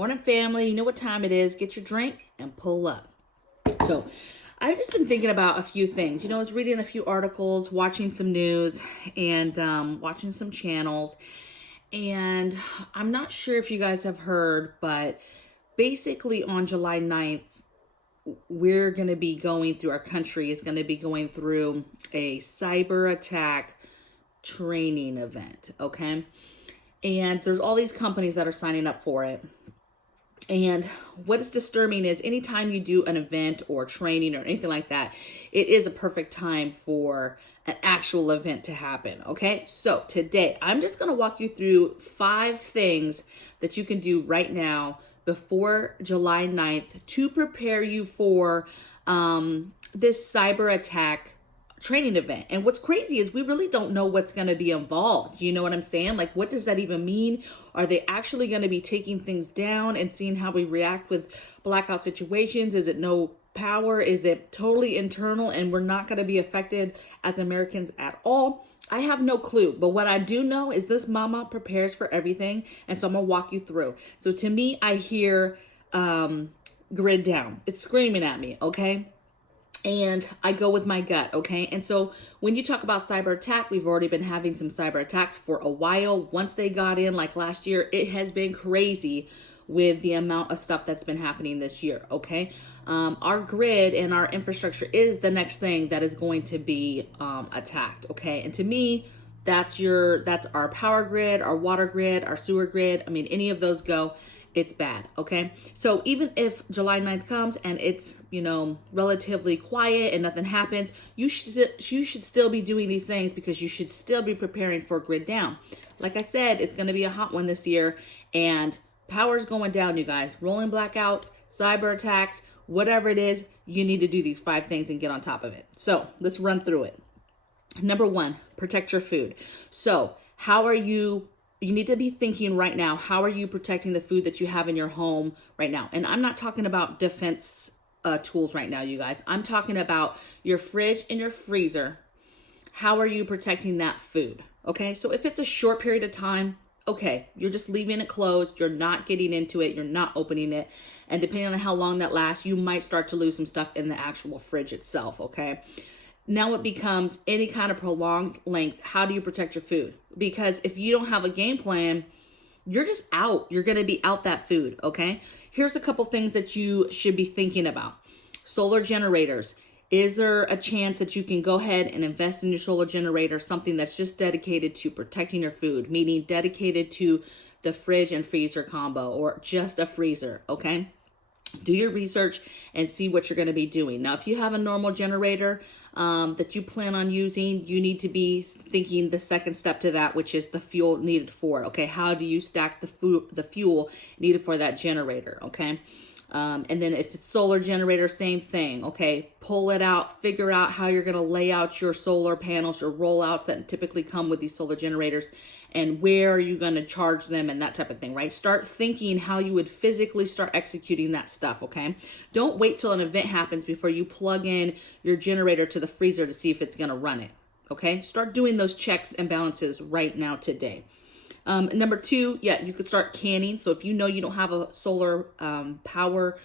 Morning, family. You know what time it is. Get your drink and pull up. So, I've just been thinking about a few things. I was reading a few articles, watching some news, and watching some channels. And I'm not sure if you guys have heard, but basically on July 9th, we're going to be going through, our country is going to be going through a cyber attack training event, okay? And there's all these companies that are signing up for it. And what is disturbing is anytime you do an event or training or anything like that, it is a perfect time for an actual event to happen, okay? So today, I'm just going to walk you through 5 things that you can do right now before July 9th to prepare you for this cyber attack training event. And what's crazy is we really don't know what's going to be involved. You know what I'm saying? Like, what does that even mean? Are they actually going to be taking things down and seeing how we react with blackout situations? Is it no power? Is it totally internal and we're not going to be affected as Americans at all? I have no clue, but what I do know is this mama prepares for everything, and so I'm gonna walk you through. So to me, I hear grid down. It's screaming at me, okay? And I go with my gut, okay? And so when you talk about cyber attack, we've already been having some cyber attacks for a while. Once they got in, like last year, it has been crazy with the amount of stuff that's been happening this year, okay? Our grid and our infrastructure is the next thing that is going to be attacked, okay? And to me, that's our power grid, our water grid, our sewer grid. I mean, any of those go, it's bad, okay? So even if July 9th comes and it's, relatively quiet and nothing happens, you should still be doing these things because you should still be preparing for grid down. Like I said, it's gonna be a hot one this year, and power's going down, you guys. Rolling blackouts, cyber attacks, whatever it is, you need to do these 5 things and get on top of it. So let's run through it. Number 1, protect your food. So you need to be thinking right now, how are you protecting the food that you have in your home right now? And I'm not talking about defense tools right now, you guys. I'm talking about your fridge and your freezer. How are you protecting that food? Okay, so if it's a short period of time, okay, you're just leaving it closed. You're not getting into it. You're not opening it. And depending on how long that lasts, you might start to lose some stuff in the actual fridge itself, okay? Now it becomes any kind of prolonged length. How do you protect your food? Because if you don't have a game plan, you're just out. You're going to be out that food, okay? Here's a couple things that you should be thinking about. Solar generators. Is there a chance that you can go ahead and invest in your solar generator, something that's just dedicated to protecting your food, meaning dedicated to the fridge and freezer combo, or just a freezer, okay? Do your research and see what you're going to be doing. Now, if you have a normal generator that you plan on using, you need to be thinking the second step to that, which is the fuel needed for it, okay? How do you stack the fuel needed for that generator, okay? And then if it's solar generator, same thing, okay? Pull it out, figure out how you're going to lay out your solar panels, your rollouts that typically come with these solar generators, and where are you going to charge them and that type of thing, right? Start thinking how you would physically start executing that stuff, okay? Don't wait till an event happens before you plug in your generator to the freezer to see if it's going to run it, okay? Start doing those checks and balances right now today. Number 2, you could start canning. So if you know you don't have a solar power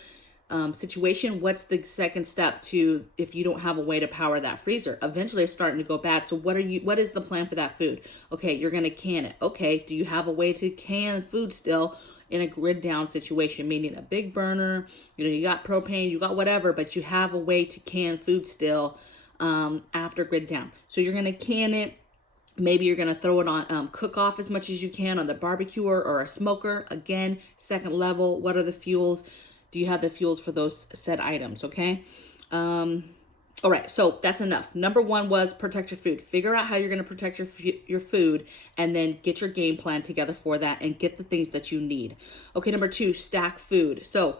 situation, what's the second step to if you don't have a way to power that freezer? Eventually it's starting to go bad. So what is the plan for that food? Okay, you're going to can it. Okay, do you have a way to can food still in a grid down situation, meaning a big burner? You got propane, you got whatever, but you have a way to can food still after grid down. So you're going to can it. Maybe you're going to throw it on cook off as much as you can on the barbecuer or a smoker. Again, second level, what are the fuels? Do you have the fuels for those said items, okay? All right, so that's enough. Number 1 was protect your food. Figure out how you're going to protect your food, and then get your game plan together for that and get the things that you need. Okay, number 2, stack food. So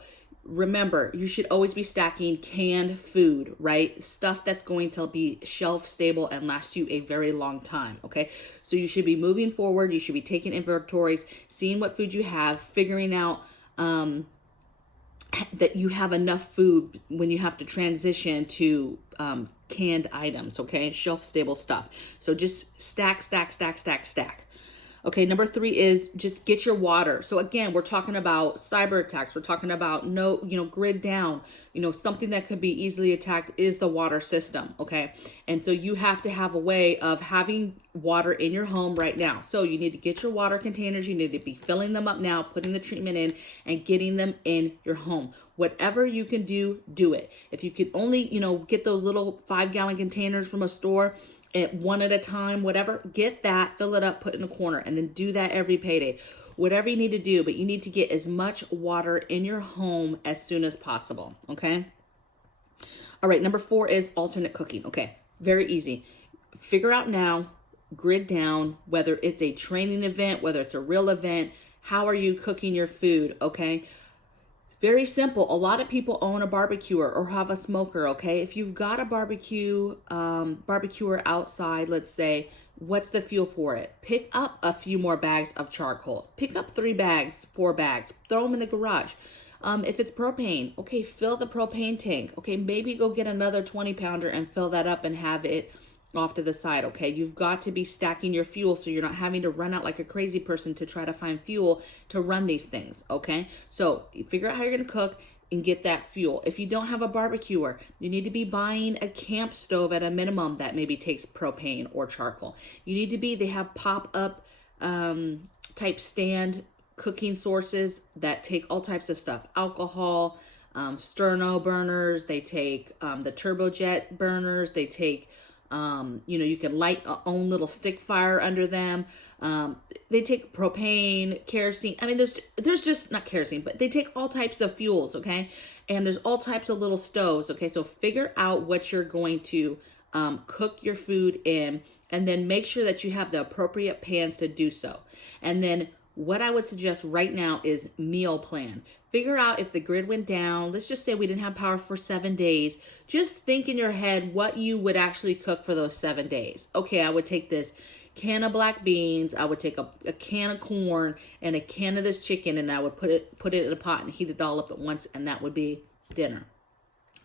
remember, you should always be stacking canned food, right? Stuff that's going to be shelf stable and last you a very long time, okay? So you should be moving forward. You should be taking inventories, seeing what food you have, figuring out that you have enough food when you have to transition to canned items, okay? Shelf stable stuff. So just stack. Okay, number 3 is just get your water. So again, we're talking about cyber attacks. We're talking about grid down. Something that could be easily attacked is the water system. Okay, and so you have to have a way of having water in your home right now. So you need to get your water containers. You need to be filling them up now, putting the treatment in, and getting them in your home. Whatever you can do, do it. If you could only, get those little 5-gallon containers from a store, one at a time, whatever, get that, fill it up, put it in a corner, and then do that every payday. Whatever you need to do, but you need to get as much water in your home as soon as possible, okay? All right, number 4 is alternate cooking. Okay, very easy. Figure out now, grid down, whether it's a training event, whether it's a real event, how are you cooking your food, okay? Very simple. A lot of people own a barbecuer or have a smoker, okay? If you've got a barbecuer outside, let's say, what's the fuel for it? Pick up a few more bags of charcoal. Pick up 3 bags, 4 bags. Throw them in the garage. If it's propane, okay, fill the propane tank. Okay, maybe go get another 20-pounder and fill that up and have it off to the side, okay? You've got to be stacking your fuel so you're not having to run out like a crazy person to try to find fuel to run these things, okay? So figure out how you're gonna cook and get that fuel. If you don't have a barbecuer, you need to be buying a camp stove at a minimum that maybe takes propane or charcoal. They have pop-up type stand cooking sources that take all types of stuff, alcohol, sterno burners, they take the turbojet burners, they take you can light own little stick fire under them. They take propane, kerosene. I mean, there's just not kerosene, but they take all types of fuels, okay? And there's all types of little stoves, okay? So figure out what you're going to cook your food in, and then make sure that you have the appropriate pans to do so. And then what I would suggest right now is meal plan. Figure out if the grid went down. Let's just say we didn't have power for 7 days. Just think in your head what you would actually cook for those 7 days. Okay, I would take this can of black beans. I would take a can of corn and a can of this chicken, and I would put it in a pot and heat it all up at once, and that would be dinner.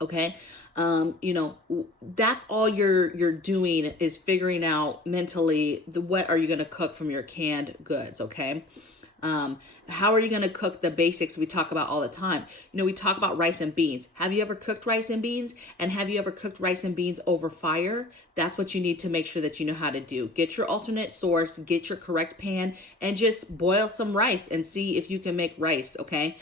Okay, that's all you're doing is figuring out mentally what are you going to cook from your canned goods. Okay. How are you going to cook the basics we talk about all the time? We talk about rice and beans. Have you ever cooked rice and beans? And have you ever cooked rice and beans over fire? That's what you need to make sure that you know how to do. Get your alternate source, get your correct pan, and just boil some rice and see if you can make rice, okay?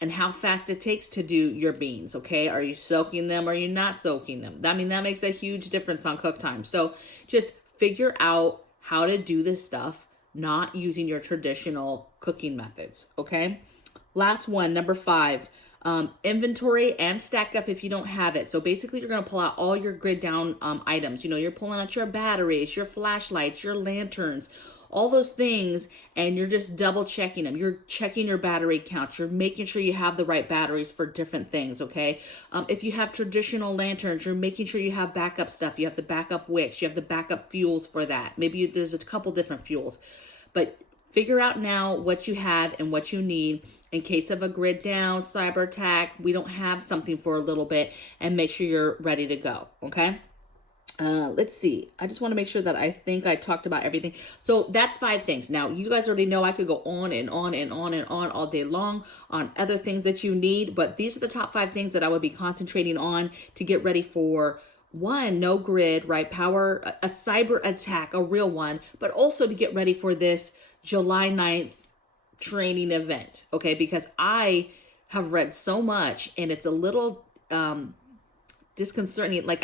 And how fast it takes to do your beans, okay? Are you soaking them or are you not soaking them? I mean, that makes a huge difference on cook time. So just figure out how to do this stuff, not using your traditional cooking methods, okay? Last one, number 5, inventory and stack up if you don't have it. So basically you're gonna pull out all your grid down items. You're pulling out your batteries, your flashlights, your lanterns, all those things, and you're just double checking them. You're checking your battery count. You're making sure you have the right batteries for different things, okay? If you have traditional lanterns, you're making sure you have backup stuff. You have the backup wicks. You have the backup fuels for that. Maybe there's a couple different fuels. But figure out now what you have and what you need in case of a grid down, cyber attack. We don't have something for a little bit, and make sure you're ready to go, okay? Let's see. I just want to make sure that I think I talked about everything. So that's 5 things. Now, you guys already know I could go on and on and on and on all day long on other things that you need, but these are the top 5 things that I would be concentrating on to get ready for 1, no grid, right? Power, a cyber attack, a real one, but also to get ready for this July 9th training event, okay? Because I have read so much and it's a little disconcerting. Like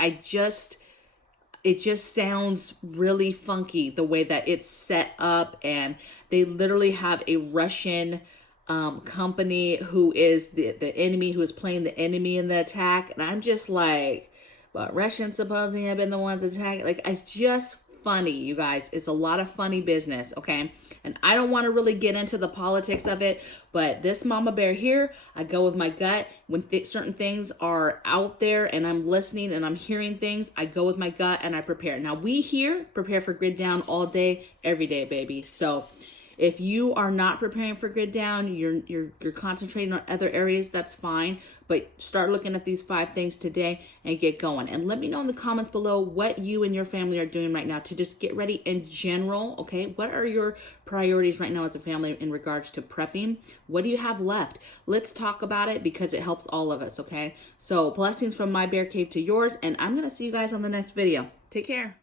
it just sounds really funky the way that it's set up, and they literally have a Russian company who is the enemy, who is playing the enemy in the attack. And I'm just like, but Russians supposedly have been the ones attacking. Like, it's just funny, you guys. It's a lot of funny business, okay? And I don't want to really get into the politics of it, but this mama bear here, I go with my gut. When certain things are out there and I'm listening and I'm hearing things, I go with my gut and I prepare. Now, we here prepare for grid down all day, every day, baby. So If you are not preparing for good down, you're concentrating on other areas, that's fine. But start looking at these 5 things today and get going. And let me know in the comments below what you and your family are doing right now to just get ready in general, okay? What are your priorities right now as a family in regards to prepping? What do you have left? Let's talk about it because it helps all of us, okay? So blessings from my bear cave to yours, and I'm going to see you guys on the next video. Take care.